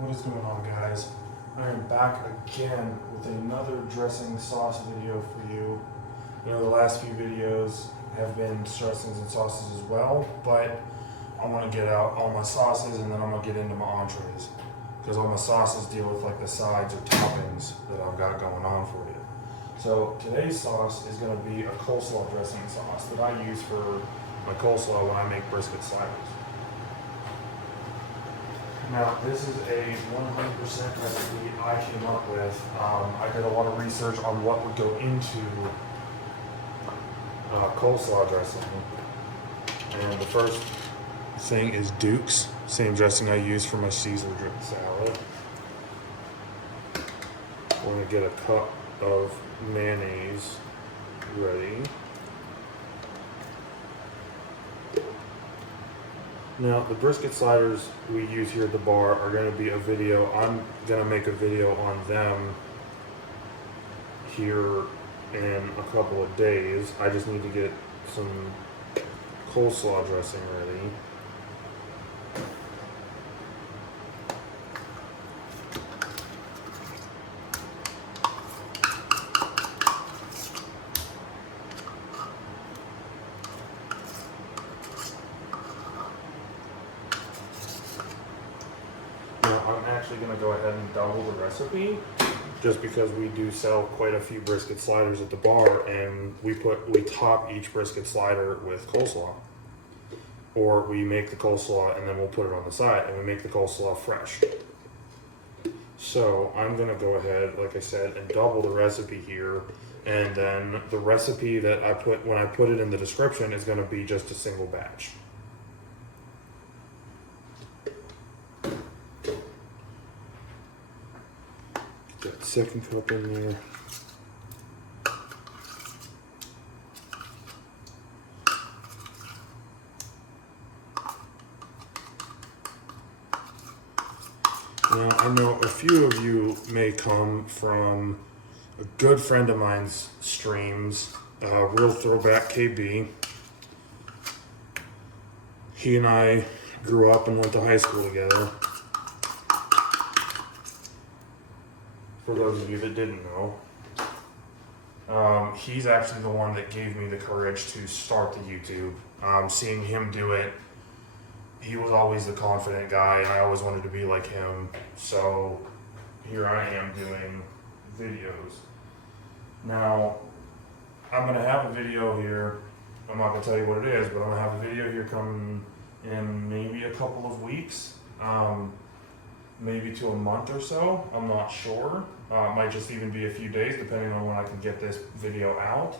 What is going on, guys? I am back again with another dressing sauce video for you. You know, the last few videos have been dressings and sauces as well, but I want to get out all my sauces and then I'm going to get into my entrees, because all my sauces deal with like the sides or toppings that I've got going on for you. So today's sauce is going to be a coleslaw dressing sauce that I use for my coleslaw when I make brisket sliders. Now, this is a 100% recipe I came up with. I did a lot of research on what would go into coleslaw dressing. And the first thing is Duke's, same dressing I use for my Caesar drip salad. We're going to get a cup of mayonnaise ready. Now, the brisket sliders we use here at the bar are going to be a video. I'm going to make a video on them here in a couple of days. I just need to get some coleslaw dressing ready. I'm actually going to go ahead and double the recipe, just because we do sell quite a few brisket sliders at the bar, and we top each brisket slider with coleslaw, or we make the coleslaw and then we'll put it on the side, and we make the coleslaw fresh. So I'm going to go ahead, like I said, and double the recipe here, and then the recipe that I put when I put it in the description is going to be just a single batch. That second cup in there. Now, I know a few of you may come from a good friend of mine's streams, Real Throwback KB. He and I grew up and went to high school together. For those of you that didn't know, he's actually the one that gave me the courage to start the YouTube. Seeing him do it, he was always the confident guy, and I always wanted to be like him. So here I am doing videos. Now, I'm going to have a video here. I'm not going to tell you what it is, but I'm going to have a video here coming in maybe a couple of weeks. Maybe to a month or so, I'm not sure. It might just even be a few days, depending on when I can get this video out.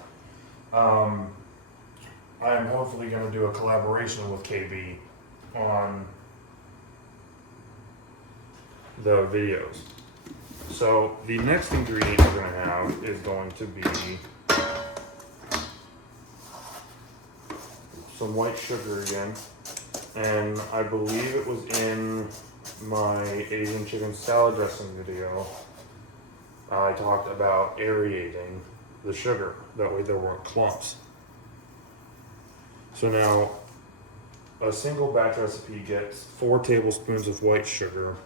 I am hopefully going to do a collaboration with KB on the videos. So the next ingredient we're going to have is going to be some white sugar again. And I believe it was in my Asian chicken salad dressing video. I talked about aerating the sugar, that way there weren't clumps. So now, a single batch recipe gets 4 tablespoons of white sugar,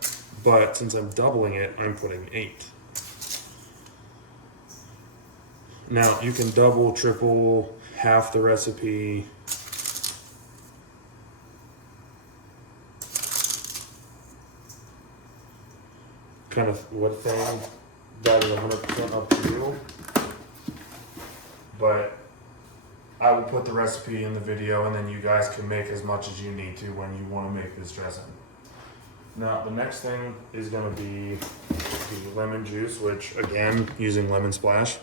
but since I'm doubling it, I'm putting 8. Now, you can double, triple, half the recipe. Kind of what thing, that is 100% up to you, but I will put the recipe in the video, and then you guys can make as much as you need to when you want to make this dressing. Now, the next thing is going to be the lemon juice, which again, using lemon splash,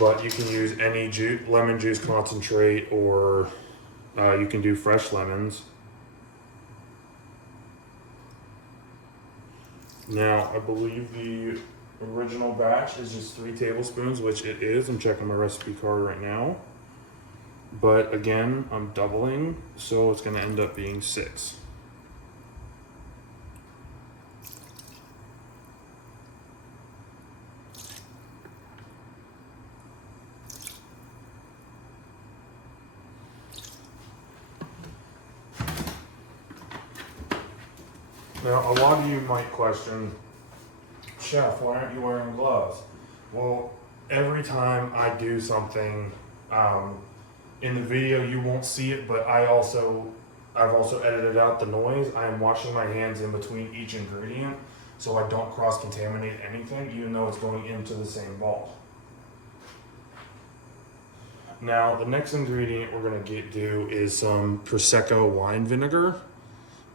but you can use any lemon juice concentrate, or you can do fresh lemons. Now, I believe the original batch is just 3 tablespoons, which it is. I'm checking my recipe card right now. But again, I'm doubling, so it's going to end up being 6. Now, a lot of you might question, Chef, why aren't you wearing gloves? Well, every time I do something, in the video you won't see it, but I've also edited out the noise. I am washing my hands in between each ingredient so I don't cross-contaminate anything, even though it's going into the same bowl. Now, the next ingredient we're gonna do is some Prosecco wine vinegar.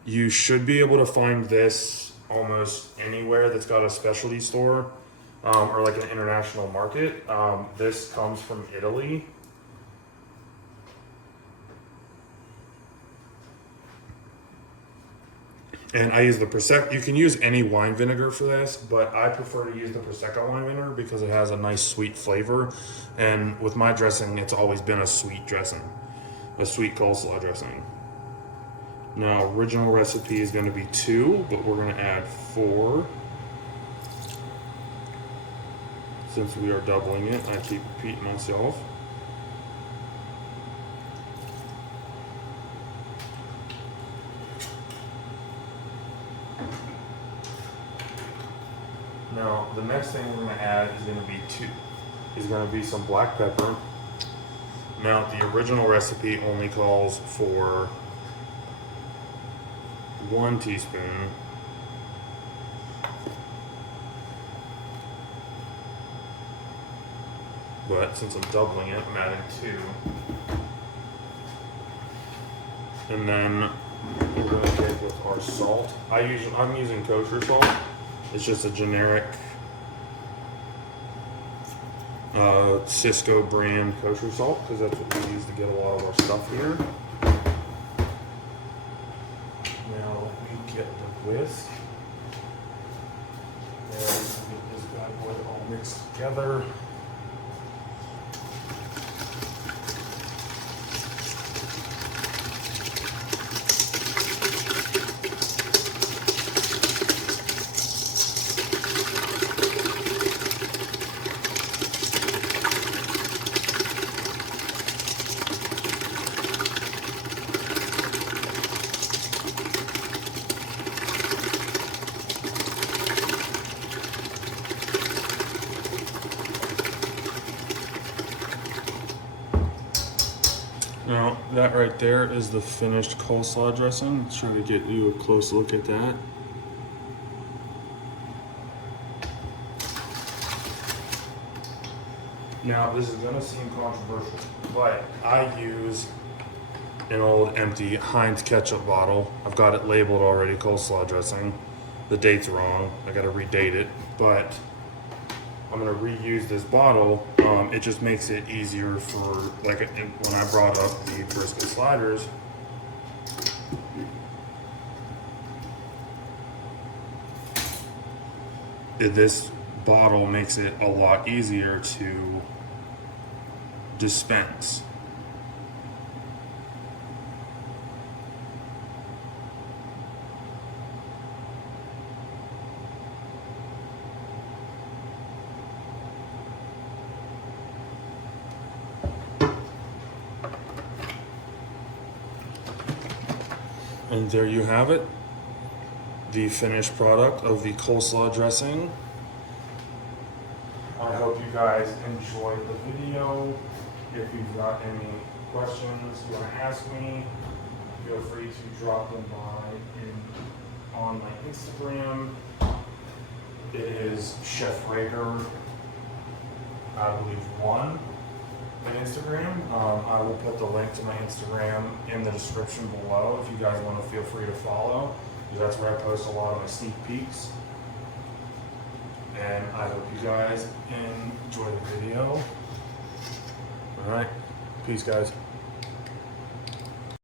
You should be able to find this almost anywhere that's got a specialty store or like an international market. This comes from Italy. And I use the Prosecco. You can use any wine vinegar for this, but I prefer to use the Prosecco wine vinegar because it has a nice sweet flavor. And with my dressing, it's always been a sweet dressing, a sweet coleslaw dressing. Now, original recipe is going to be 2, but we're going to add 4. Since we are doubling it, I keep repeating myself. Now, the next thing we're going to add is going to be some black pepper. Now, the original recipe only calls for 1 teaspoon. But since I'm doubling it, I'm adding 2. And then we're going to get with our salt. I'm using kosher salt. It's just a generic Cisco brand kosher salt because that's what we use to get a lot of our stuff here. Now we get the whisk and get this bad boy all mixed together. Now, that right there is the finished coleslaw dressing. Let's try to get you a close look at that. Now, this is gonna seem controversial, but I use an old empty Heinz ketchup bottle. I've got it labeled already, coleslaw dressing. The date's wrong, I gotta redate it, but I'm gonna reuse this bottle. It just makes it easier for, like, when I brought up the brisket sliders, this bottle makes it a lot easier to dispense. And there you have it, the finished product of the coleslaw dressing. I hope you guys enjoyed the video. If you've got any questions you want to ask me, feel free to drop them on my Instagram. It is Chef Rager, I believe, 1 on Instagram. I will put the link to my Instagram in the description below if you guys want to feel free to follow, because that's where I post a lot of my sneak peeks. And I hope you guys enjoy the video. All right, peace, guys.